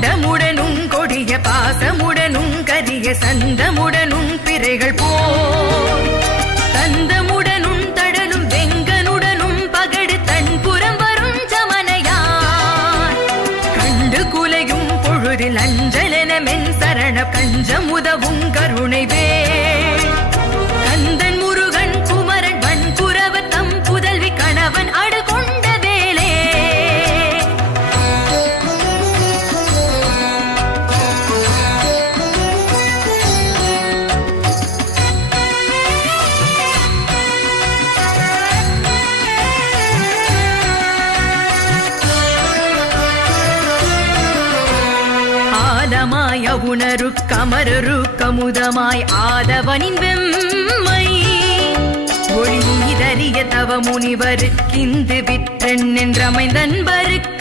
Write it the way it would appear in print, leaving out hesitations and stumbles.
கண்டமுடனும் கொடிய பாசமுடனும் கரிய சந்தமுடனும் பிறைகள் போல் தந்தமுடனும் தடலும் வெங்கனுடனும் பகடு தன்புறம் வரும் சமனையான் கண்டு குலையும் பொழுதில் அஞ்சலென மென் சரண கஞ்சமுதவும் கருணை வேள் கந்தன் முருகன் குமரன் வன்புறவர் தம் புதல்வி கணவன் அடு கொண்ட வேளே ஆலமாய் அவுணரு கமரரு கமுதமாய் ஆதவனின் வெம்மை ஒளி நீதறிய தவ முனிவருக்கிந்து விற்றன் என்றமைந்தன்பருக்கு